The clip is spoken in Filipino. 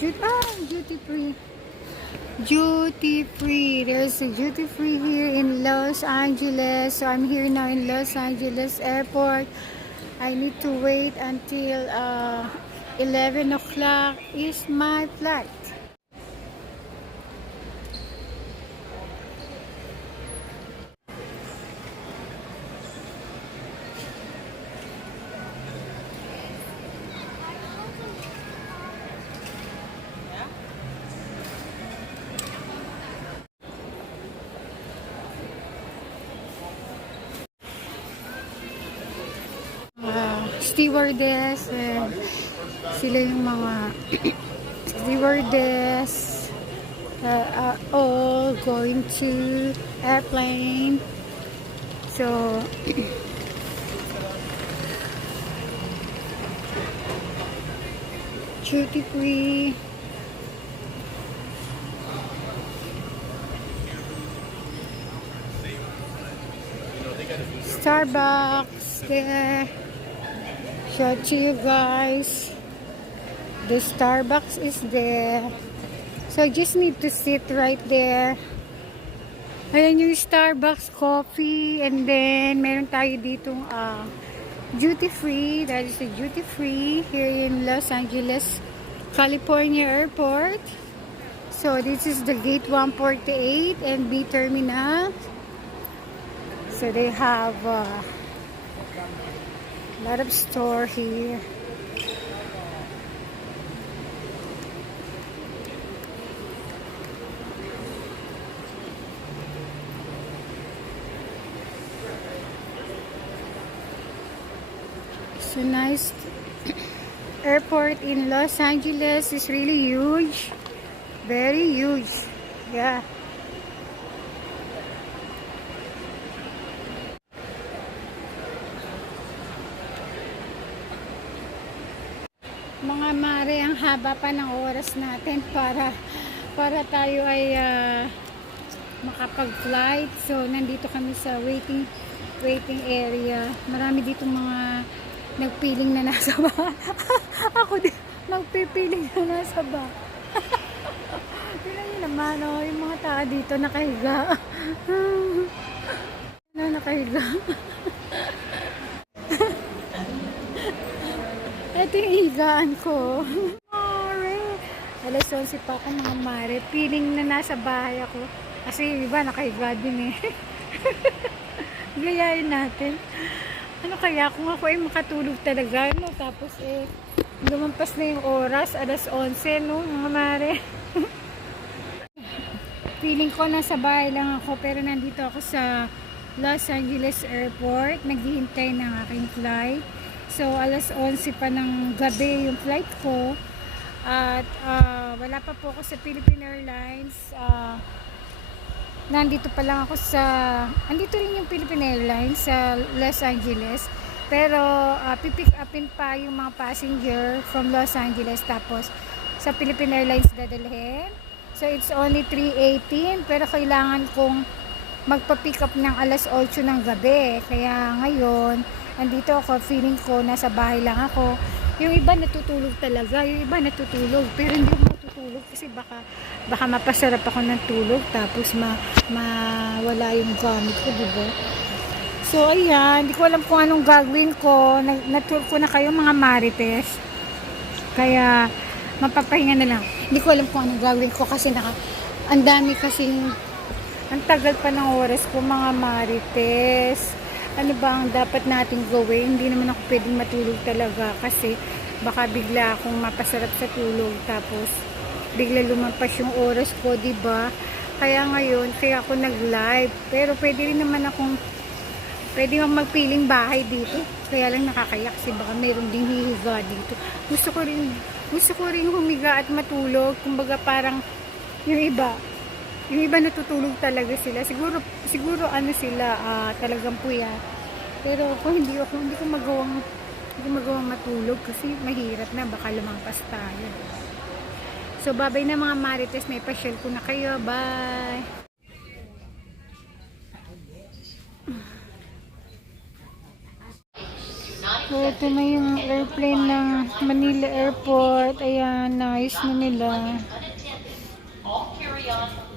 Duty free. Duty free. There's a duty free here in Los Angeles. So I'm here now in Los Angeles airport. I need to wait until 11 o'clock is my flight. Stewardess, sila yung mga stewardess are all going to airplane. So duty free. Starbucks there. Show to you guys. The Starbucks is there. So I just need to sit right there. Ayan yung Starbucks coffee. And then meron tayo ditong duty free. That is the duty free here in Los Angeles, California airport. So this is the gate 148 and B terminal. So they have a lot of store here. It's a nice airport in Los Angeles. It's really huge. Very huge. Yeah. Mga mare, ang haba pa ng oras natin para tayo ay makapag-flight. So nandito kami sa waiting area. Marami dito mga nagpiling na nasa ba. Ako din nagpipiling na nasa ba. Tingnan niyo naman, oh, yung mga tao dito nakahiga. Nakahiga. Ito yung higaan ko. Mare. Alas 11 pa ako mga mare. Feeling na nasa bahay ako. Kasi iba nakahiga din eh. Gayahin natin. Ano kaya kung ako ay makatulog talaga, no? Tapos lumampas na yung oras. Alas 11, no? Mga mare. Feeling ko nasa bahay lang ako. Pero nandito ako sa Los Angeles Airport. Naghihintay ng aking flight. So, alas 11 pa ng gabi yung flight ko. At wala pa po ako sa Philippine Airlines. Nandito pa lang ako andito rin yung Philippine Airlines sa Los Angeles. Pero, pipick upin pa yung mga passenger from Los Angeles. Tapos, sa Philippine Airlines dadalhin. So, it's only 3:18. Pero, kailangan kong magpa-pick up ng alas 8 ng gabi. Kaya, ngayon, andito ako, feeling ko nasa bahay lang ako. Yung iba natutulog talaga, yung iba natutulog, pero hindi ako matutulog kasi baka mapasarap ako ng tulog tapos mawala yung gamit ko, diba? So ayan, hindi ko alam kung anong gagawin ko. Natour ko na kayo mga marites. Kaya mapapahinga na lang. Hindi ko alam kung anong gagawin ko kasi ang dami kasing ang tagal pa ng oras ko mga marites. Ano ba ang dapat nating gawin? Hindi naman ako pwedeng matulog talaga kasi baka bigla akong mapasarap sa tulog tapos bigla lumampas yung oras ko, diba? Kaya ngayon, kaya ako nag-live. Pero pwede rin naman akong magpiling bahay dito. Kaya lang nakakayak kasi baka mayroon ding hihiga dito. Gusto ko rin humiga at matulog. Kumbaga parang yung iba natutulog talaga sila. Siguro ano sila, talagang puya. Pero kung hindi ko magawang matulog kasi mahirap na, baka lumampas tayo. So babay na mga marites, may pa-share ko na kayo. Bye! Not So, ito na yung airplane ng Manila Airport. Ayan, nice na nila. All carry-on